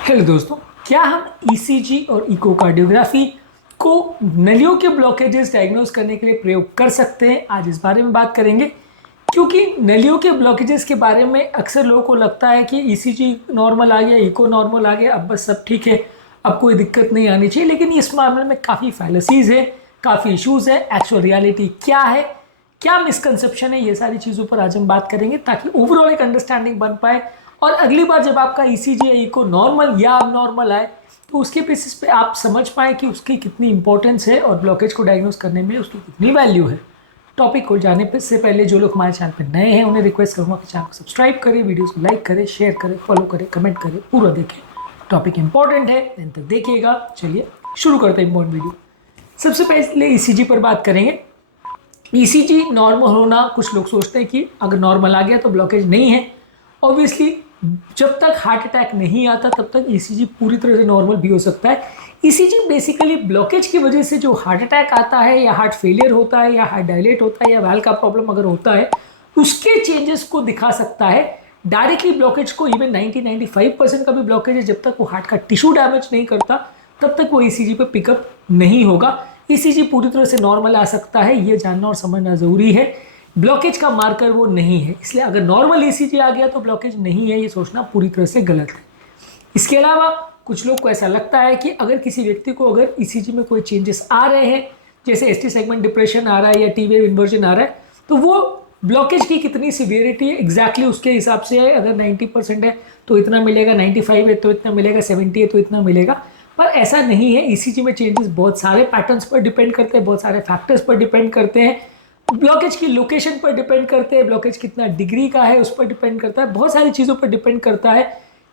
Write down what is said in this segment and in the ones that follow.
Hello दोस्तों, क्या हम ईसीजी और इकोकार्डियोग्राफी को नलियों के ब्लॉकेजेस डायग्नोज करने के लिए प्रयोग कर सकते हैं? आज इस बारे में बात करेंगे क्योंकि नलियों के ब्लॉकेजेस के बारे में अक्सर लोगों को लगता है कि ईसीजी नॉर्मल आ गया, इको नॉर्मल आ गया, अब बस सब ठीक है, अब कोई दिक्कत नहीं आनी चाहिए। लेकिन इस मामले में काफ़ी फैलेसीज है, काफ़ी इश्यूज है। एक्चुअल रियलिटी क्या है, क्या मिसकंसेप्शन है, ये सारी चीज़ों पर आज हम बात करेंगे ताकि ओवरऑल एक अंडरस्टैंडिंग बन पाए। और अगली बार जब आपका ईसीजी या इको नॉर्मल या अब नॉर्मल आए तो उसके बेसिस पे आप समझ पाए कि उसकी कितनी इंपॉर्टेंस है और ब्लॉकेज को डायग्नोज करने में उसकी कितनी वैल्यू है। टॉपिक को जाने से पहले जो लोग हमारे चैनल पर नए हैं उन्हें रिक्वेस्ट करूँगा कि चैनल को सब्सक्राइब करें, वीडियोज़ को लाइक करें, शेयर करें, फॉलो करें, कमेंट करें, पूरा देखें। टॉपिक इंपॉर्टेंट है, एंड तक देखिएगा। चलिए शुरू करते हैं इंपॉर्टेंट वीडियो। सबसे पहले ईसीजी पर बात करेंगे। ईसीजी नॉर्मल होना, कुछ लोग सोचते हैं कि अगर नॉर्मल आ गया तो ब्लॉकेज नहीं है। ऑब्वियसली जब तक हार्ट अटैक नहीं आता तब तक ईसीजी पूरी तरह से नॉर्मल भी हो सकता है। ईसीजी बेसिकली ब्लॉकेज की वजह से जो हार्ट अटैक आता है या हार्ट फेलियर होता है या हार्ट डायलेट होता है या वैल्व का प्रॉब्लम अगर होता है उसके चेंजेस को दिखा सकता है। डायरेक्टली ब्लॉकेज को, इवन 90-95% का भी ब्लॉकेज है, जब तक वो हार्ट का टिश्यू डैमेज नहीं करता तब तक वो ईसीजी पे पिकअप नहीं होगा। ईसीजी पूरी तरह से नॉर्मल आ सकता है, ये जानना और समझना जरूरी है। ब्लॉकेज का मार्कर वो नहीं है, इसलिए अगर नॉर्मल ईसीजी आ गया तो ब्लॉकेज नहीं है, ये सोचना पूरी तरह से गलत है। इसके अलावा कुछ लोग को ऐसा लगता है कि अगर किसी व्यक्ति को अगर ईसीजी में कोई चेंजेस आ रहे हैं, जैसे एसटी सेगमेंट डिप्रेशन आ रहा है या टी वेव इन्वर्जन आ रहा है, तो वो ब्लॉकेज की कितनी सिवियरिटी है एग्जैक्टली उसके हिसाब से है। अगर 90% है तो इतना मिलेगा, 95 है तो इतना मिलेगा, 70 है तो इतना मिलेगा। पर ऐसा नहीं है। ईसीजी में चेंजेस बहुत सारे पैटर्न्स पर डिपेंड करते हैं, बहुत सारे फैक्टर्स पर डिपेंड करते हैं, ब्लॉकेज की लोकेशन पर डिपेंड करते हैं, ब्लॉकेज कितना डिग्री का है उस पर डिपेंड करता है, बहुत सारी चीज़ों पर डिपेंड करता है।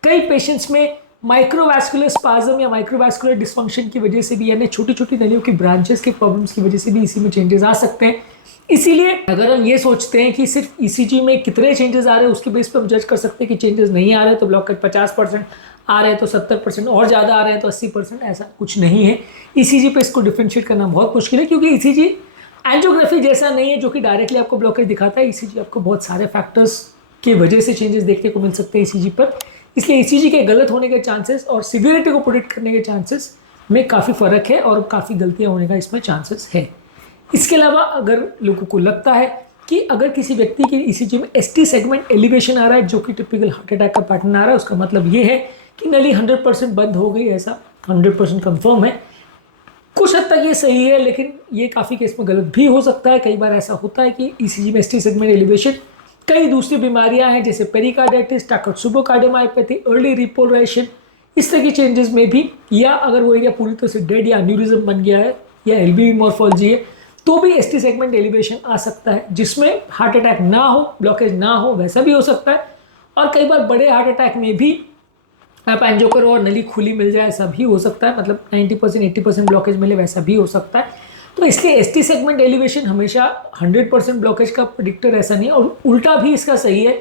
कई पेशेंट्स में माइक्रोवैस्कुलर स्पाज्म या माइक्रोवैस्कुलर डिस्फंक्शन की वजह से भी, यानी छोटी छोटी नलियों की ब्रांचेस के प्रॉब्लम्स की वजह से भी इसी में चेंजेस आ सकते हैं। इसीलिए अगर हम ये सोचते हैं कि सिर्फ ईसीजी में कितने चेंजेस आ रहे हैं उसके बेस पर हम जज कर सकते हैं कि चेंजेस नहीं आ रहे तो ब्लॉकेज 50% आ रहे हैं तो 70% और ज़्यादा आ रहे हैं तो 80%, ऐसा कुछ नहीं है। ईसीजी पे इसको डिफ्रेंशिएट करना बहुत मुश्किल है क्योंकि ईसीजी एंजियोग्राफी जैसा नहीं है जो कि डायरेक्टली आपको ब्लॉकेज दिखाता है। ईसीजी आपको बहुत सारे फैक्टर्स की वजह से चेंजेस देखने को मिल सकते हैं ईसीजी पर। इसलिए ईसीजी के गलत होने के चांसेस और सिवियरिटी को प्रोडिक्ट करने के चांसेस में काफ़ी फ़र्क है और काफ़ी गलतियां होने का इसमें चांसेस है। इसके अलावा अगर लोगों को लगता है कि अगर किसी व्यक्ति के ईसीजी में एसटी सेगमेंट एलिवेशन आ रहा है जो कि टिपिकल हार्ट अटैक का पैटर्न आ रहा है, उसका मतलब ये है कि नली 100% बंद हो गई, ऐसा 100% कंफर्म है। कुछ हद तक ये सही है, लेकिन ये काफ़ी केस में गलत भी हो सकता है। कई बार ऐसा होता है कि ईसीजी में एसटी सेगमेंट एलिवेशन कई दूसरी बीमारियां हैं जैसे पेरिकार्डाइटिस, टाकोसुबोकार्डियोमायोपैथी, अर्ली रिपोलराइजेशन, इस तरह की चेंजेस में भी, या अगर वो एरिया पूरी तरह से डेड या एन्यूरिज्म बन गया है या एलबीवी मॉर्फोलॉजी है तो भी एसटी सेगमेंट एलिवेशन आ सकता है, जिसमें हार्ट अटैक ना हो, ब्लॉकेज ना हो, वैसा भी हो सकता है। और कई बार बड़े हार्ट अटैक में भी आप एंजियो करो और नली खुली मिल जाए, ऐसा भी हो सकता है। मतलब 90% 80% ब्लॉकेज मिले, वैसा भी हो सकता है। तो इसलिए एसटी सेगमेंट एलिवेशन हमेशा 100% ब्लॉकेज का प्रिडिक्टर ऐसा नहीं है। और उल्टा भी इसका सही है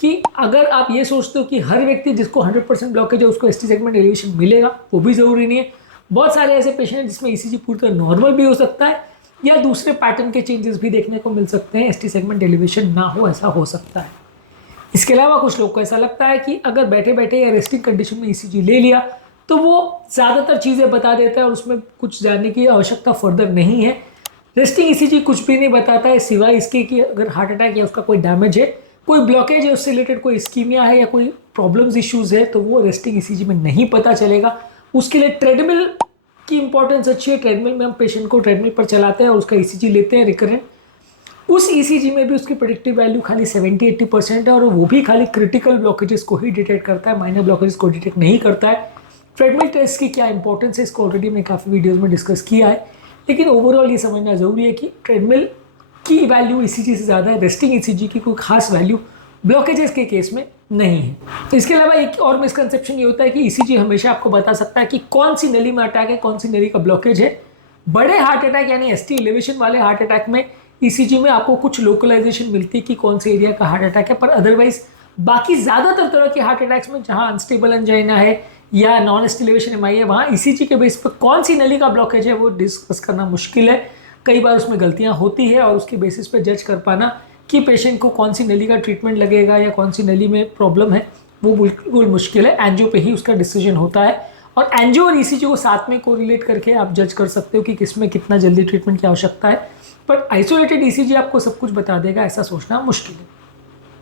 कि अगर आप ये सोचते हो कि हर व्यक्ति जिसको 100% ब्लॉकेज है उसको एसटी सेगमेंट एलिवेशन मिलेगा, वो भी ज़रूरी नहीं है। बहुत सारे ऐसे पेशेंट हैं जिसमें ईसीजी पूरी तरह नॉर्मल भी हो सकता है या दूसरे पैटर्न के चेंजेस भी देखने को मिल सकते हैं, एसटी सेगमेंट एलिवेशन ना हो, ऐसा हो सकता है। इसके अलावा कुछ लोग को ऐसा लगता है कि अगर बैठे बैठे या रेस्टिंग कंडीशन में ईसीजी ले लिया तो वो ज़्यादातर चीज़ें बता देता है और उसमें कुछ जानने की आवश्यकता फर्दर नहीं है। रेस्टिंग ईसीजी कुछ भी नहीं बताता है सिवाय इसके कि अगर हार्ट अटैक या उसका कोई डैमेज है, कोई ब्लॉकेज है, उससे रिलेटेड कोई इस्कीमिया है या कोई प्रॉब्लम्स इश्यूज़ है, तो वो रेस्टिंग ईसीजी में नहीं पता चलेगा। उसके लिए ट्रेडमिल की इंपॉर्टेंस अच्छी है। ट्रेडमिल में हम पेशेंट को ट्रेडमिल पर चलाते हैं और उसका ईसीजी लेते हैं रिकरेंट। उस ईसीजी में भी उसकी प्रेडिक्टिव वैल्यू खाली 70-80% है और वो भी खाली क्रिटिकल ब्लॉकेजेस को ही डिटेक्ट करता है, माइनर ब्लॉकेजेस को डिटेक्ट नहीं करता है। ट्रेडमिल टेस्ट की क्या इंपॉर्टेंस है इसको ऑलरेडी मैंने काफ़ी वीडियोस में डिस्कस किया है, लेकिन ओवरऑल ये समझना ज़रूरी है कि ट्रेडमिल की वैल्यू ईसीजी से ज़्यादा है, रेस्टिंग ईसीजी की कोई खास वैल्यू ब्लॉकेजेस के केस में नहीं है। इसके अलावा एक और मिसकंसेप्शन ये होता है कि ईसीजी हमेशा आपको बता सकता है कि कौन सी नली में अटैक है, कौन सी नली का ब्लॉकेज है। बड़े हार्ट अटैक यानी एसटी एलिवेशन वाले हार्ट अटैक में ईसीजी में आपको कुछ लोकलाइजेशन मिलती है कि कौन से एरिया का हार्ट अटैक है, पर अदरवाइज बाकी ज़्यादातर तरह के हार्ट अटैक्स में जहां अनस्टेबल एंजाइना है या नॉन एसटी एलिवेशन एमआई है, वहाँ ईसीजी के बेस पर कौन सी नली का ब्लॉकेज है वो डिस्कस करना मुश्किल है। कई बार उसमें गलतियाँ होती है और उसके बेसिस पर जज कर पाना कि पेशेंट को कौन सी नली का ट्रीटमेंट लगेगा या कौन सी नली में प्रॉब्लम है, वो बिल्कुल मुश्किल है, एंजियो पे ही उसका डिसीजन होता है। और एंजियो और ईसीजी को साथ में कोरिलेट करके आप जज कर सकते हो कि किसमें कितना जल्दी ट्रीटमेंट की आवश्यकता है, पर आइसोलेटेड ईसीजी आपको सब कुछ बता देगा ऐसा सोचना मुश्किल है।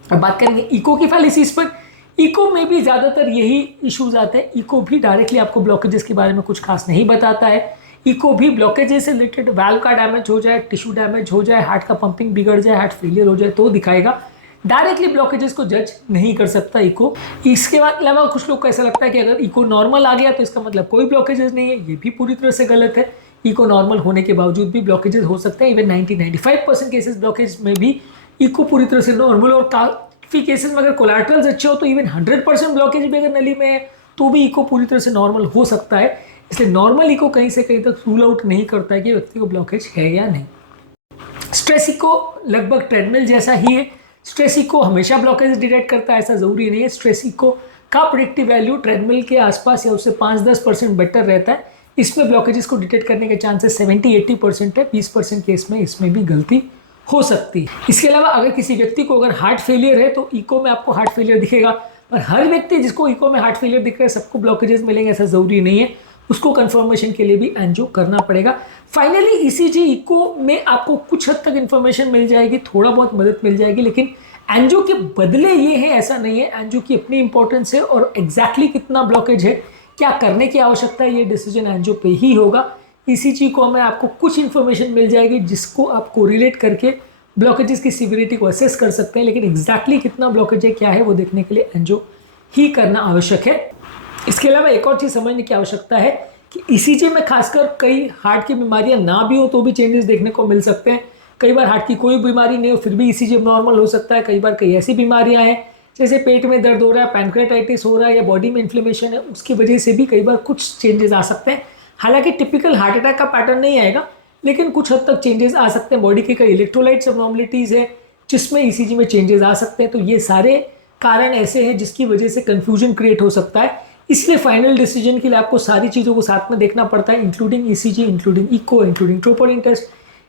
अब बात करेंगे इको की फैलेसीज पर। इको में भी ज़्यादातर यही इश्यूज आते हैं। इको भी डायरेक्टली आपको ब्लॉकेजेस के बारे में कुछ खास नहीं बताता है। इको भी ब्लॉकेजेस से रिलेटेड वाल्व का डैमेज हो जाए, टिश्यू डैमेज हो जाए, हार्ट का पंपिंग बिगड़ जाए, हार्ट फेलियर हो जाए तो दिखाएगा। डायरेक्टली ब्लॉकेजेस को जज नहीं कर सकता इको। इसके अलावा कुछ लोग को ऐसा लगता है कि अगर इको नॉर्मल आ गया तो इसका मतलब कोई ब्लॉकेजेस नहीं है, ये भी पूरी तरह से गलत है। इको नॉर्मल होने के बावजूद भी ब्लॉकेजेस हो सकते हैं। इवन 90-95% केसेस ब्लॉकेज में भी इको पूरी तरह से नॉर्मल, और काफ़ी केसेस में अगर कोलैटरल्स अच्छे हो तो इवन 100% ब्लॉकेज भी अगर नली में है तो भी इको पूरी तरह से नॉर्मल हो सकता है। इसलिए नॉर्मल इको कहीं से कहीं तक रूल आउट नहीं करता है कि व्यक्ति को ब्लॉकेज है या नहीं। स्ट्रेस इको लगभग ट्रेडमिल जैसा ही है। स्ट्रेस इको हमेशा ब्लॉकेज डिटेक्ट करता है ऐसा जरूरी नहीं है। स्ट्रेस इको का प्रेडिक्टिव वैल्यू ट्रेडमिल के आसपास या उससे 5-10% बेटर रहता है। इसमें ब्लॉकेजेस को डिटेक्ट करने के चांसेस 70-80% है। 20% केस में इसमें भी गलती हो सकती है। इसके अलावा अगर किसी व्यक्ति को अगर हार्ट फेलियर है तो इको में आपको हार्ट फेलियर दिखेगा, पर हर व्यक्ति जिसको इको में हार्ट फेलियर दिख रहा है सबको ब्लॉकेजेस मिलेंगे ऐसा जरूरी नहीं है। उसको कंफर्मेशन के लिए भी एंजियो करना पड़ेगा। फाइनली ईसीजी इको में आपको कुछ हद तक इंफॉर्मेशन मिल जाएगी, थोड़ा बहुत मदद मिल जाएगी, लेकिन एंजियो के बदले ये है ऐसा नहीं है। एंजियो की अपनी इंपॉर्टेंस है और एग्जैक्टली कितना ब्लॉकेज है, क्या करने की आवश्यकता है, ये डिसीजन एंजियो पे ही होगा। ईसीजी को में आपको कुछ इंफॉर्मेशन मिल जाएगी जिसको आप कोरिलेट करके ब्लॉकेजेस की सिविरिटी को असेस कर सकते हैं, लेकिन एग्जैक्टली कितना ब्लॉकेज है क्या है वो देखने के लिए एंजियो ही करना आवश्यक है। इसके अलावा एक और चीज़ समझने की आवश्यकता है कि ईसीजी में खासकर कई हार्ट की बीमारियां ना भी हो तो भी चेंजेस देखने को मिल सकते हैं। कई बार हार्ट की कोई बीमारी नहीं हो फिर भी ईसीजी नॉर्मल हो सकता है। कई बार कई ऐसी बीमारियां हैं जैसे पेट में दर्द हो रहा है, पैनक्रेटाइटिस हो रहा है या बॉडी में इन्फ्लेमेशन है, उसकी वजह से भी कई बार कुछ चेंजेस आ सकते हैं। हालांकि टिपिकल हार्ट अटैक का पैटर्न नहीं आएगा, लेकिन कुछ हद तक चेंजेस आ सकते हैं। बॉडी के कई इलेक्ट्रोलाइट्स एब्नॉर्मलिटीज़ है जिसमें ईसीजी में चेंजेस आ सकते हैं। तो ये सारे कारण ऐसे हैं जिसकी वजह से कन्फ्यूजन क्रिएट हो सकता है। इसलिए फाइनल डिसीजन के लिए आपको सारी चीज़ों को साथ में देखना पड़ता है, including ECG, including echo, including troponin test,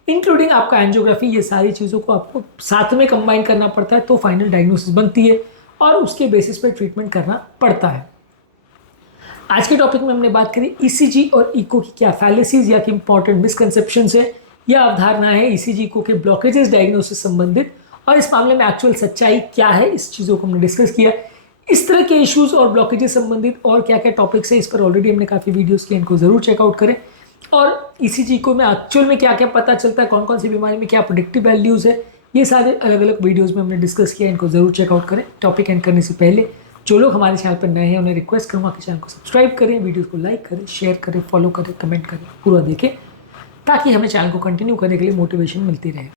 including आपका एंजियोग्राफी। ये सारी चीज़ों को आपको साथ में कंबाइन करना पड़ता है तो फाइनल डायग्नोसिस बनती है और उसके बेसिस पर ट्रीटमेंट करना पड़ता है। आज के टॉपिक में हमने बात करी ईसीजी और इको की क्या फैलेसीज या कि इंपॉर्टेंट मिसकंसेप्शंस है या अवधारणा है ईसीजी इको के ब्लॉकेजेस डायग्नोसिस संबंधित, और इस मामले में एक्चुअल सच्चाई क्या है, इस चीज़ों को हमने डिस्कस किया। इस तरह के इश्यूज और ब्लॉकेजेस संबंधित और क्या क्या टॉपिक्स है इस पर ऑलरेडी हमने काफ़ी वीडियोस किए, इनको जरूर चेकआउट करें। और ईसीजी इको में एक्चुअल में क्या क्या पता चलता है, कौन कौन सी बीमारी में क्या प्रेडिक्टिव वैल्यूज़ है, ये सारे अलग अलग वीडियोज़ में हमने डिस्कस किया, इनको जरूर चेकआउट करें। टॉपिक एंड करने से पहले जो लोग हमारे चैनल पर नए हैं उन्हें रिक्वेस्ट करूँगा कि चैनल को सब्सक्राइब करें, वीडियो को लाइक करें, शेयर करें, फॉलो करें, कमेंट करें, पूरा देखें ताकि हमें चैनल को कंटिन्यू करने के लिए मोटिवेशन मिलती रहे।